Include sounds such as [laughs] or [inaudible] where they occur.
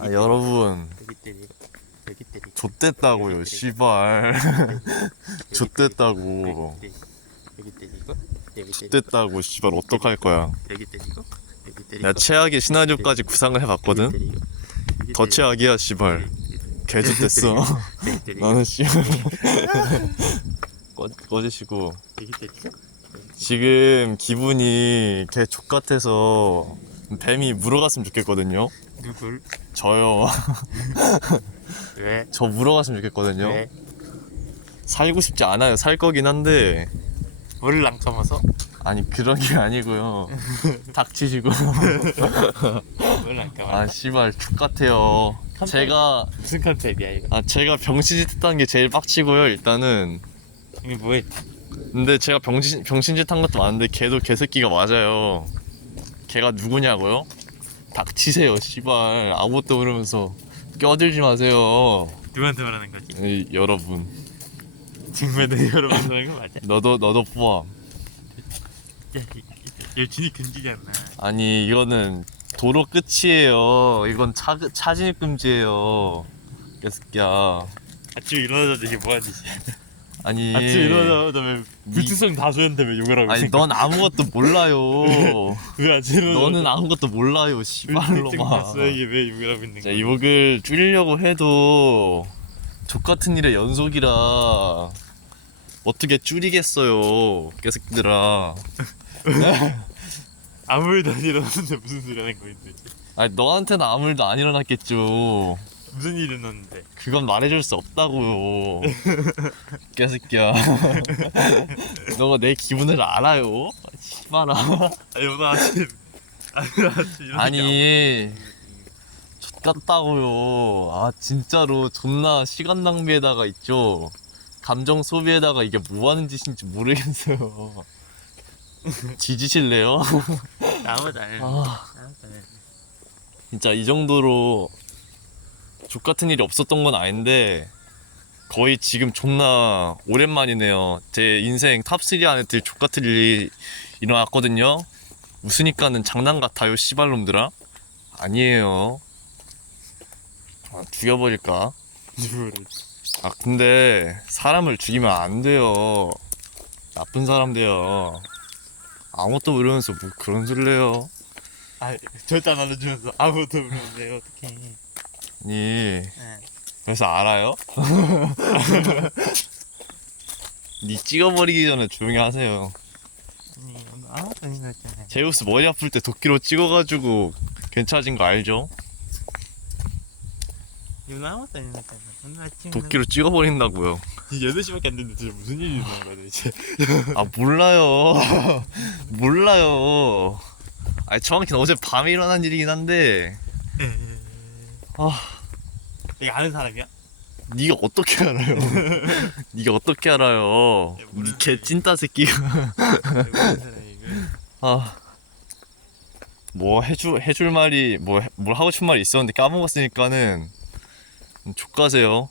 아 여러분. 좆됐다고요 씨발. [laughs] 좆됐다고. 좆됐다고 씨발. 어떡할 거야? 내가 최악의 시나리오까지 구상을 해봤거든? 더 최악이야 씨발. 개좆됐어. [laughs] 나는 씨발. [laughs] 꺼, 꺼지시고. 지금 기분이 개 족같아서 뱀이 물어갔으면 좋겠거든요 누굴 저요 [laughs] 왜? 저 물어갔으면 좋겠거든요 왜? 살고 싶지 않아요 살 거긴 한데 뭘 랑kam어서? 아니 그런 게 아니고요 [laughs] 닥치시고 [laughs] 뭘 랑kam어? 아 씨발 족같아요 제가 무슨 컨셉이야 이거? 아 제가 병신짓 했다는 게 제일 빡치고요 일단은 이게 뭐해? 근데 제가 병신 병신짓 한 것도 많은데 걔도 개새끼가 맞아요 걔가 누구냐고요? 닥치세요 씨발 아무것도 모르면서 껴들지 마세요 누구한테 말하는 거지? 이, 여러분 내 여러분 그런 거 맞아? 너도 너도 포함 야, 이- 이- 열진이 금지잖아. 아니 이거는 도로 끝이에요 이건 차 차 진입 금지예요 개새끼야 아침에 일어나자마자 이게 뭐하는 짓이야? 아니 왜 니- 불투성 다수였는데 왜 욕을 하고 아니? 넌 아무것도 몰라요. [laughs] 왜 일어나자마자 너는 아무것도 몰라요 씨발로마 다수에게 왜 욕을 하고 있는 자, 거야? 욕을 줄이려고 해도 족 같은 일의 연속이라 어떻게 줄이겠어요 개새끼들아. [laughs] 아무 일도 안 일어났는데 무슨 소리 하는 거인데 아니 너한테는 아무 일도 안 일어났겠죠 무슨 일이 일어났는데. 그건 말해줄 수 없다고요. [laughs] 개새끼야. [laughs] 너가 내 기분을 알아요? 씨발아. 아니 오늘 아침. 아니 아침 아니 족같다고요. 아 진짜로 존나 시간 낭비에다가 있죠? 감정 소비에다가 이게 뭐 하는 짓인지 모르겠어요. [laughs] 지지실래요? 아무도 안 해. 아. 아무도 안 해. 진짜 이 정도로 족 같은 일이 없었던 건 아닌데 거의 지금 존나 오랜만이네요. 제 인생 탑3 안에 들 족 같은 일이 일어났거든요. 웃으니까는 장난 같아요 씨발놈들아. 아니에요. 아, 죽여버릴까? 아 근데 사람을 죽이면 안 돼요. 나쁜 사람 돼요. 아무것도 모르면서 뭐 그런 소리를 해요? 아 절대 안 알려주면서 아무것도 모르는데 아 니 네. 그래서 알아요? [laughs] 니 찍어버리기 전에 조용히 하세요. 아니 오늘 아무것도 안 일어났잖아요 제우스 머리 아플 때 도끼로 찍어가지고 괜찮아진 거 알죠? 오늘 아무것도 안 일어났잖아. 오늘 아침 도끼로 찍어버린다고요. [laughs] 8시밖에 안 됐는데 진짜 무슨 일이 일어난 거야 도대체? [laughs] 아 몰라요. 몰라요. 아니 정확히는 어제 밤에 일어난 일이긴 한데 아. 이거 아는 사람이야? 니가 어떻게 알아요? [laughs] 니가 어떻게 알아요? 니개 찐따 새끼가 아는 사람이 이거 아, 뭐 해줄 해줄 말이 뭐 뭘 하고 싶은 말이 있었는데 까먹었으니까는 족가세요.